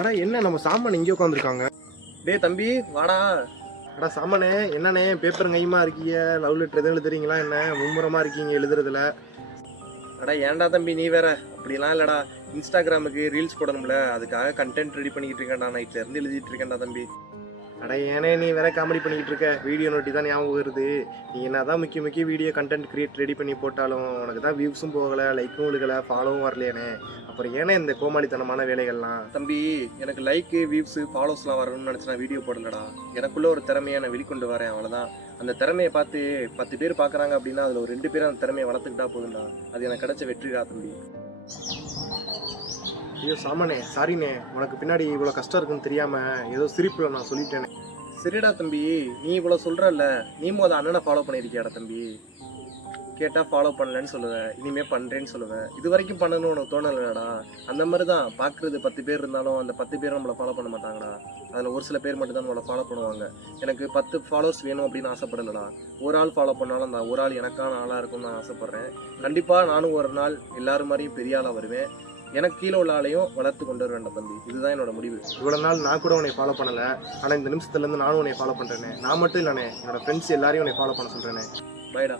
அடா என்ன நம்ம சாமான் இங்கே உட்காந்துருக்காங்க. டேய் தம்பி வாடா. அடா சாமானே என்னண்ணே பேப்பர் கையுமா இருக்கீங்க? லவ் லெட்டர் எதுவும் எழுதுறீங்களா என்ன? மும்முரமாக இருக்கீங்க எழுதுறதுல. அடா ஏன்டா தம்பி நீ வேற. அப்படிலாம் இல்லடா, இன்ஸ்டாகிராமுக்கு ரீல்ஸ் போடணும்ல, அதுக்காக கண்டென்ட் ரெடி பண்ணிக்கிட்டு இருக்கேன்டா. நைட்ல இருந்து எழுதிட்டு இருக்கேன்டா தம்பி. அட ஏனே நீ வேற காமெடி பண்ணிக்கிட்டு இருக்க? வீடியோ நோட்டி தான் ஞாபகம் வருது. நீ என்ன தான் முக்கிய வீடியோ கண்டென்ட் கிரியேட் ரெடி பண்ணி போட்டாலும் உனக்கு தான் வியூஸும் போகலை, லைக்கும் விழுகலை, ஃபாலோவும் வரலையானே. அப்புறம் ஏன்னா இந்த கோமாளித்தனமான வேலைகள்லாம்? தம்பி எனக்கு லைக்கு வியூஸு ஃபாலோஸ்லாம் வரணும்னு நினச்சி நான் வீடியோ போடலடா. எனக்குள்ள ஒரு திறமையை நான் வெளிக்கொண்டு வரேன், அவ்வளோதான். அந்த திறமையை பார்த்து 10 பேர் பார்க்குறாங்க அப்படின்னா அதில் ஒரு 2 பேர் அந்த திறமையை வளர்த்துக்கிட்டா போதும்டா. அது எனக்கு கிடைச்ச வெற்றிடா தம்பி. ஐயோ சாமானே சாரிண்ணே, உனக்கு பின்னாடி இவ்வளோ கஷ்டம் இருக்குன்னு தெரியாமல் ஏதோ சிரிப்பில் நான் சொல்லிட்டேனே. சரிடா தம்பி, நீ இவ்வளோ சொல்கிறல்ல, நீ மொதல் அண்ணனை ஃபாலோ பண்ணியிருக்கியாடா தம்பி? கேட்டால் ஃபாலோ பண்ணலன்னு சொல்லுவேன், இனிமேல் பண்ணுறேன்னு சொல்லுவேன். இது வரைக்கும் பண்ணணும்னு உனக்கு தோணலைடா. அந்த மாதிரி தான் பார்க்குறது 10 பேர் இருந்தாலும் அந்த 10 பேர் நம்மளை ஃபாலோ பண்ண மாட்டாங்கடா. அதில் ஒரு சில பேர் மட்டும் தான் நம்மளை ஃபாலோ பண்ணுவாங்க. எனக்கு 10 ஃபாலோவர்ஸ் வேணும் அப்படின்னு ஆசைப்படலடா. ஒரு ஆள் ஃபாலோ பண்ணாலும் அந்த ஒரு ஆள் எனக்கான ஆளாக இருக்கும்னு நான் ஆசைப்பட்றேன். கண்டிப்பாக நானும் ஒரு நாள் எல்லாரும் மாதிரியும் பெரிய ஆளாக வருவேன். எனக்கு கீழே உள்ள ஆளையும் வளர்த்து கொண்டு வர வேண்டாம் தம்பி. இதுதான் என்னோட முடிவு. இவ்வளோ நாள் நான் கூட உன்னை ஃபாலோ பண்ணலை, ஆனால் இந்த நிமிஷத்துலேருந்து நானும் உன்னை ஃபாலோ பண்ணுறேனே. நான் மட்டும் இல்லைண்ணே, என்னோட ஃப்ரெண்ட்ஸ் எல்லாரையும் உன்னை ஃபாலோ பண்ண சொல்கிறேனே. பாய்டா.